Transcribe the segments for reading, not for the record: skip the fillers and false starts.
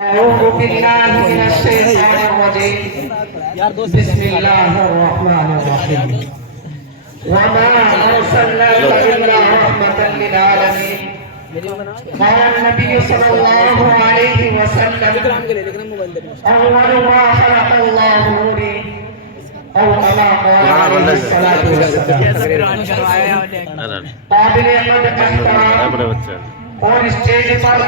أعوذ بالله من الشيطان الرجيم بسم الله الرحمن الرحيم وما أرسلناك إلا رحمة للعالمين قال النبي صلى الله عليه وسلم أول ما خلق الله نوري أو كما قال عليه الصلاة والسلام قابل أحمد احترام اور اسٹیج پر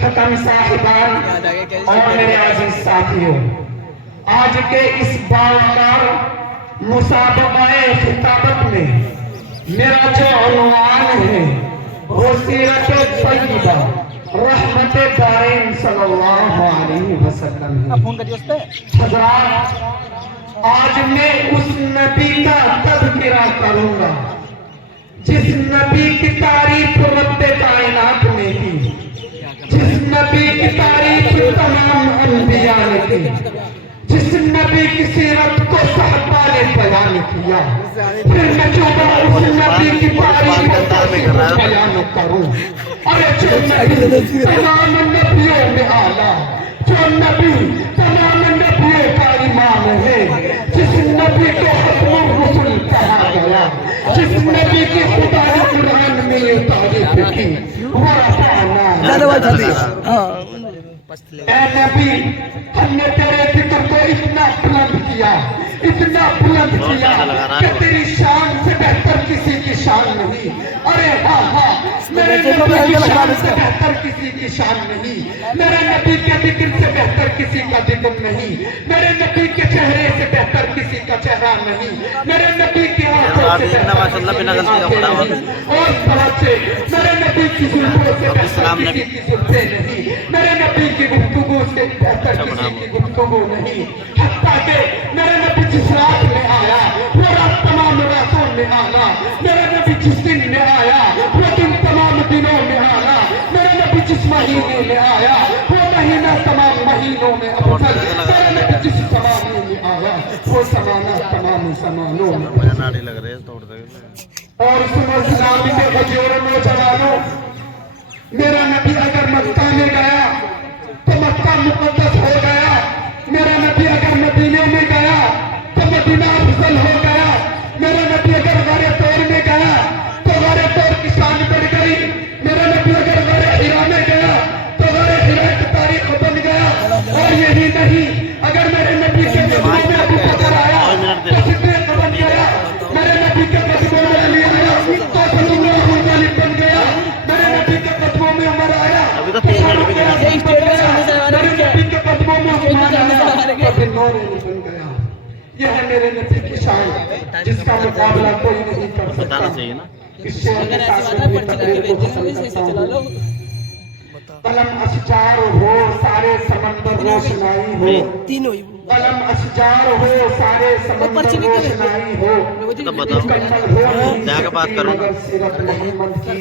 حکم صاحبان اور میرے عزیز ساتھیوں، آج کے اس باوقار مسابقہ خطابت میں میرا جو عنوان ہے وہ سیرت طیبہ رحمت دارین صلی اللہ علیہ وسلم ہے۔ حضرات، آج میں اس نبی کا تذکرہ کروں گا جس نبی کی تعریف رب کائنات نے کی، جس نبی کی تعریف تمام انبیاء نے کی، جس نبی کی سیرت کو صحابہ نے بیان کیا، پھر میں چاہتا ہوں اس نبی کی تعریف کو بیان کروں۔ ارے جو نبی تمام نبیوں میں اعلیٰ، جو نبی تمام نبیوں کا امام ہے، جس نبی کو ختم الرسل کہا گیا، جس نبی کی خدا نے قرآن میں یہ تعریف کی، اے نبی، ہم نے تیرے ذکر کو اتنا بلند کیا کہ تیری شان سے بہتر کسی کی شان نہیں۔ ارے ہاں ہاں، میرے نبی کی شان سے بہتر کسی کی شان نہیں، میرے نبی کے ذکر سے بہتر کسی کا ذکر نہیں، میرے نبی کے چہرے سے بہتر کسی کا چہرہ نہیں، میرے نبی کی آنکھوں سے بہتر کسی کی آنکھیں نہیں، اور طرح سے میرے نبی کی زلفوں سے بہتر کسی کی زلفیں نہیں، میرے نبی کی گفتگو سے بہتر کسی کی گفتگو نہیں۔ حتیٰ کہ میرے نبی جس رات میں آیا وہ رات تمام راتوں میں آیا، میرے نبی جس دن میں آیا وہ دن تمام دنوں میں آیا، میرے نبی جس مہینے میں آیا وہ مہینہ تمام مہینوں میں افضل، میرے نبی جس زمانے میں آیا وہ زمانہ تمام زمانوں میں افضل۔ اور سنو اسلامی کے غجور نوجوانوں، میرا نبی اگر مکہ میں گیا تو مکہ مقدس ہو گیا، میرا نبی اگر مدینے میں گیا تو مدینہ افضل ہو گیا، میرا نبی اگر غار طور میں گیا تو غار طور کی شان بڑھ گئی، میرا نبی اگر غار حرا میں گیا تو غار حرا کی تاریخ بن گیا۔ اور یہی نہیں، اگر میرے نبی کے قدموں میں ابو بکر آیا تو صدیق بن گیا، میرے نبی کے قدموں میں علی آیا تو عبد اللہ غالب بن گیا، میرے نبی کے قدموں میں عمر آیا تو فاروق اعظم بن گیا، میرے نبی کے قدموں میں عثمان آیا تو ذی النورین بن گیا۔ یہ ہے میرے نبی کی شان جس کا مقابلہ کوئی نہیں کر سکتا۔ اس شعر کے ساتھ میں تقریر کو ختم کرتا ہوں۔ قلم اشجار ہو سارے سمندر روشنائی ہو، قلم اشجار ہو سارے سمندر روشنائی ہو، مکمل ہو نہیں سکتی مگر سیرت محمد کی۔